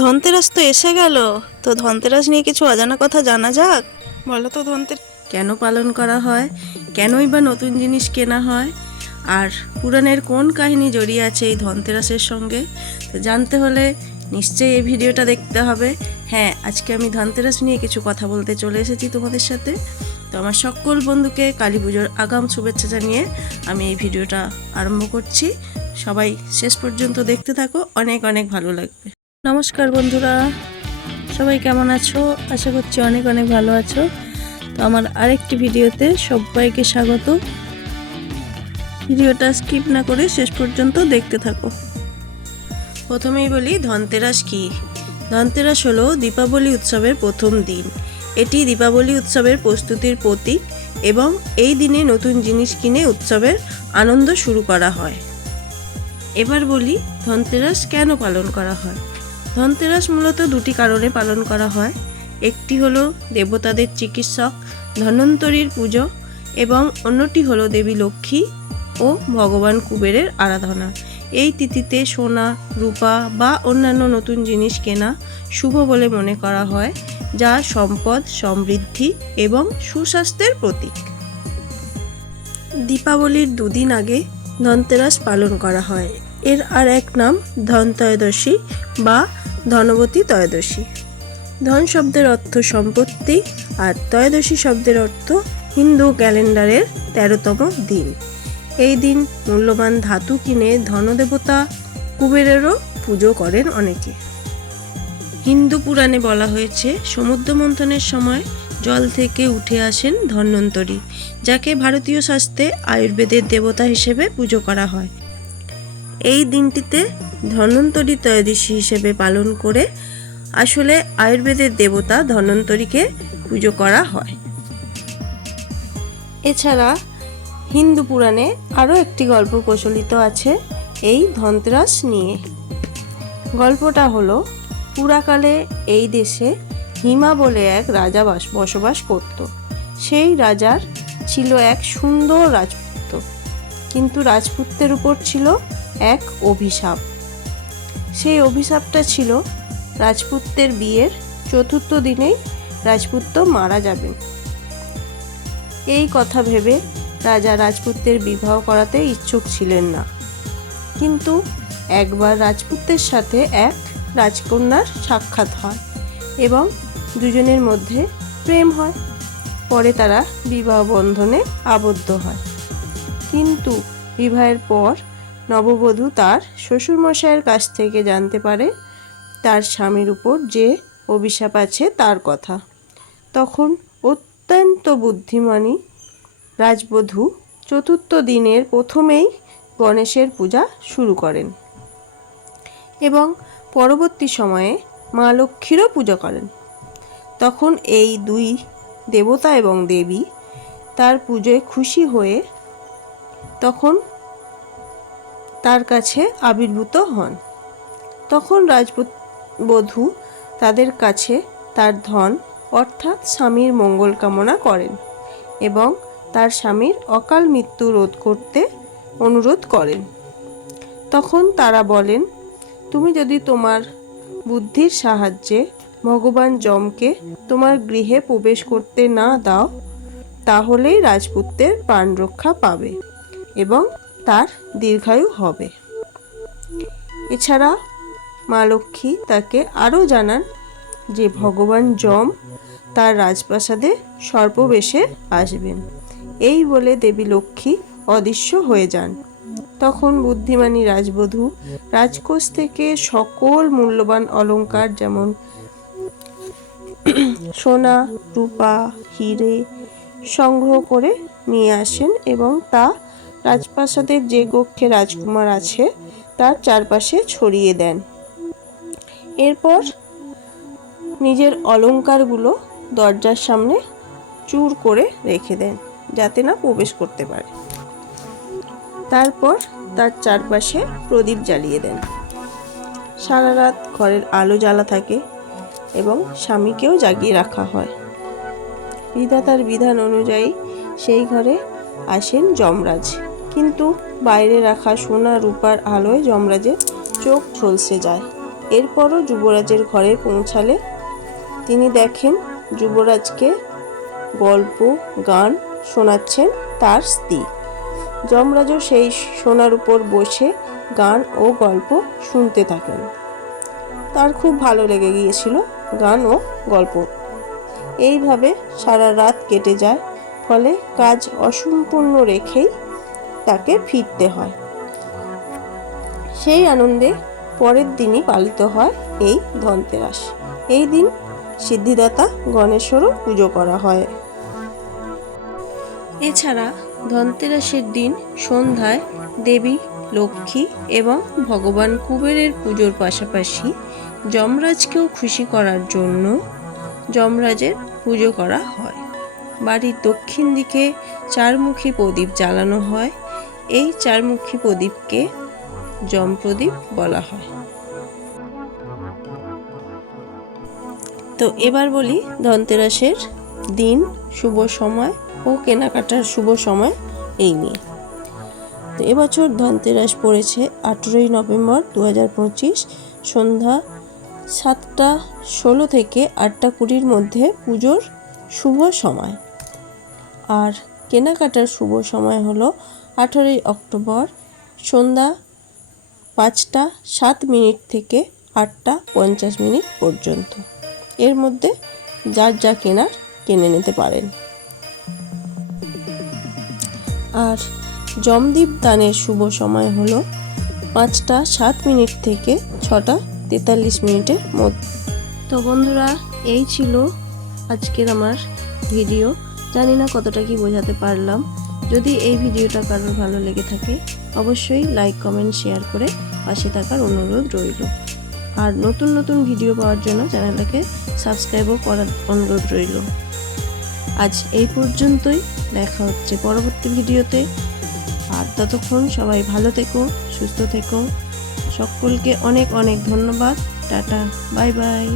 ধনতেরাস তো এসে গেল। তো ধনতেরাস নিয়ে কিছু অজানা কথা জানা যাক? বলো তো ধনতের কেন পালন করা হয়? কেনই বা নতুন জিনিস কেনা হয়? আর পুরাণের কোন কাহিনী জড়িয়ে আছে এই ধনতেরাসের সঙ্গে? তো জানতে হলে নিশ্চয়ই এই ভিডিওটা দেখতে হবে। হ্যাঁ আজকে আমি ধনতেরাস নিয়ে কিছু কথা বলতে চলে এসেছি তোমাদের সাথে। তো আমার সকল বন্ধুকে কালী পুজোর আগাম শুভেচ্ছা জানিয়ে আমি এই ভিডিওটা আরম্ভ করছি। সবাই শেষ পর্যন্ত দেখতে থাকো। অনেক অনেক ভালো লাগবে। নমস্কার বন্ধুরা, সবাই কেমন আছো? আশা করছি অনেক অনেক ভালো আছো। তো আমার আরেকটি ভিডিওতে সবাইকে স্বাগত। ভিডিওটা স্কিপ না করে শেষ পর্যন্ত দেখতে থাকো। প্রথমেই বলি, ধনতেরাস কি? ধনতেরাস হলো দীপাবলি উৎসবের প্রথম দিন। এটি দীপাবলি উৎসবের প্রস্তুতির প্রতীক এবং এই দিনে নতুন জিনিস কিনে উৎসবের আনন্দ শুরু করা হয়। এবার বলি, ধনতেরাস কেন পালন করা হয়? ধনতেরাস মূলত দুটি কারণে পালন করা হয়। একটি হলো দেবতাদের চিকিৎসক, ধন্বন্তরীর পুজো এবং অন্যটি হলো দেবী লক্ষ্মী ও ভগবান কুবেরের আরাধনা। এই তিথিতে সোনা, রূপা বা অন্যান্য নতুন জিনিস কেনা শুভ বলে মনে করা হয়, যা সম্পদ, সমৃদ্ধি এবং সুস্বাস্থ্যের প্রতীক। দীপাবলির দুদিন আগে ধনতেরাস পালন করা হয়। এর আর এক নাম ধনত্রয়োদশী বা ধনবতী ত্রয়োদশী। ধন শব্দের অর্থ সম্পত্তি আর ত্রয়োদশী শব্দের অর্থ হিন্দু ক্যালেন্ডারের তেরোতম দিন। এই দিন মূল্যবান ধাতু কিনে ধনদেবতা কুবেরেরও পুজো করেন অনেকে। হিন্দু পুরাণে বলা হয়েছে, সমুদ্র মন্থনের সময় জল থেকে উঠে আসেন ধন্বন্তরী, যাকে ভারতীয় শাস্ত্রে আয়ুর্বেদের দেবতা হিসেবে পুজো করা হয়। এই দিনটিতে ধন্বন্তরী ত্রয়োদশী হিসেবে পালন করে আসলে আয়ুর্বেদের দেবতা ধন্বন্তরীকে পুজো করা হয়। এছাড়া হিন্দু পুরাণে আরও একটি গল্প প্রচলিত আছে এই ধনতেরাস নিয়ে। গল্পটা হলো, পুরাকালে এই দেশে হিমা বলে এক রাজা বাস বসবাস করত। সেই রাজার ছিল এক সুন্দর রাজপুত্র। কিন্তু রাজপুত্রের উপর ছিল এক অভিশাপ। সেই অভিশাপটা ছিল রাজপুত্রের বিয়ের চতুর্থ দিনেই রাজপুত্র মারা যাবেন। এই কথা ভেবে রাজা রাজপুত্রের বিবাহ করাতে ইচ্ছুক ছিলেন না। কিন্তু একবার রাজপুত্রের সাথে এক রাজকন্যার সাক্ষাৎ হয় এবং দুজনের মধ্যে প্রেম হয়। পরে তারা বিবাহ বন্ধনে আবদ্ধ হয়। কিন্তু বিবাহের পর নববধূ তার শ্বশুরমশাইয়ের কাছ থেকে জানতে পারে তার স্বামীর উপর যে অভিশাপ আছে তার কথা। তখন অত্যন্ত বুদ্ধিমানী রাজবধূ চতুর্থ দিনের প্রথমেই গণেশের পূজা শুরু করেন এবং পরবর্তী সময়ে মা লক্ষ্মীরও পূজা করেন। তখন এই দুই দেবতা এবং দেবী তার পুজোয় খুশি হয়ে তখন তার কাছে আবির্ভূত হন। তখন রাজবধূ তাদের কাছে তার ধন, অর্থাৎ স্বামীর মঙ্গল কামনা করেন এবং তার স্বামীর অকাল মৃত্যু রোধ করতে অনুরোধ করেন। তখন তারা বলেন, তুমি যদি তোমার বুদ্ধির সাহায্যে ভগবান যমকে তোমার গৃহে প্রবেশ করতে না দাও, তাহলেই রাজপুত্রের প্রাণ রক্ষা পাবে এবং তার দীর্ঘায়ু হবে। এছাড়া মা লক্ষ্মী তাকে আরও জানান যে ভগবান যম তার রাজপ্রাসাদে সর্পবেশে আসবেন। এই বলে দেবী লক্ষ্মী অদৃশ্য হয়ে যান। তখন বুদ্ধিমানী রাজবধূ রাজকোষ থেকে সকল মূল্যবান অলঙ্কার যেমন সোনা, রূপা, হিরে সংগ্রহ করে নিয়ে আসেন এবং তা রাজপ্রাসাদের যে কক্ষে রাজকুমার আছে, তার চারপাশে ছড়িয়ে দেন। এরপর নিজের অলংকারগুলো দরজার সামনে চুর করে রেখে দেন, যাতে না প্রবেশ করতে পারে। তারপর তার চারপাশে প্রদীপ জ্বালিয়ে দেন। সারা রাত ঘরের আলো জ্বালা থাকে এবং স্বামীকেও জাগিয়ে রাখা হয়। বিধাতার বিধান অনুযায়ী সেই ঘরে আসেন যমরাজ। কিন্তু বাইরে রাখা সোনা রূপার আলোয় যমরাজের চোখ ঝলসে যায়। এরপরও যুবরাজের ঘরে পৌঁছালে তিনি দেখেন যুবরাজকে গল্প, গান শোনাচ্ছেন তার স্ত্রী। যমরাজও সেই সোনার উপর বসে গান ও গল্প শুনতে থাকেন। তার খুব ভালো লেগে গিয়েছিল গান ও গল্প। এইভাবে সারা রাত কেটে যায়, ফলে কাজ অসম্পূর্ণ রেখেই তাকে ফিরতে হয়। সেই আনন্দে পরের দিনই পালিত হয় এই ধনতেরাস। এই দিন সিদ্ধিদাতা গণেশেরও পুজো করা হয়। এছাড়া ধনতেরাসের দিন সন্ধ্যায় দেবী, লক্ষ্মী এবং ভগবান কুবেরের পুজোর পাশাপাশি যমরাজকেও খুশি করার জন্য যমরাজের পুজো করা হয়। বাড়ির দক্ষিণ দিকে চারমুখী প্রদীপ জ্বালানো হয়। এই চারমুখী প্রদীপকে যমপ্রদীপ বলা হয়। তো এবার বলি ধনতেরাসের দিন, শুভ সময় ও কেনাকাটার শুভ সময় এই নিয়ে। তো এবছর ধনতেরাস পড়েছে আঠেরোই নভেম্বর দু হাজার পঁচিশ সন্ধ্যা সাতটা ষোলো থেকে আটটা কুড়ির মধ্যে পুজোর শুভ সময়। আর কেনাকাটার শুভ সময় হলো আঠেরোই অক্টোবর সন্ধ্যা পাঁচটা সাত মিনিট থেকে আটটা পঞ্চাশ মিনিট পর্যন্ত। এর মধ্যে যার যা কেনার কিনে নিতে পারেন। আর জমদীপ দানের শুভ সময় হলো পাঁচটা সাত মিনিট থেকে ছটা তেতাল্লিশ মিনিটের মধ্যে। তো বন্ধুরা, এই ছিল আজকের আমার ভিডিও। জানি না কতটা কি বোঝাতে পারলাম। যদি এই ভিডিওটা কারোর ভালো লেগে থাকে, অবশ্যই লাইক, কমেন্ট, শেয়ার করে পাশে থাকার অনুরোধ রইল। আর নতুন নতুন ভিডিও পাওয়ার জন্য চ্যানেলটাকে সাবস্ক্রাইবও করার অনুরোধ রইল। আজ এই পর্যন্তই, দেখা হচ্ছে পরবর্তী ভিডিওতে। আর ততক্ষণ সবাই ভালো থেকো, সুস্থ থেকো। সকলকে অনেক অনেক ধন্যবাদ। Tata, bye bye.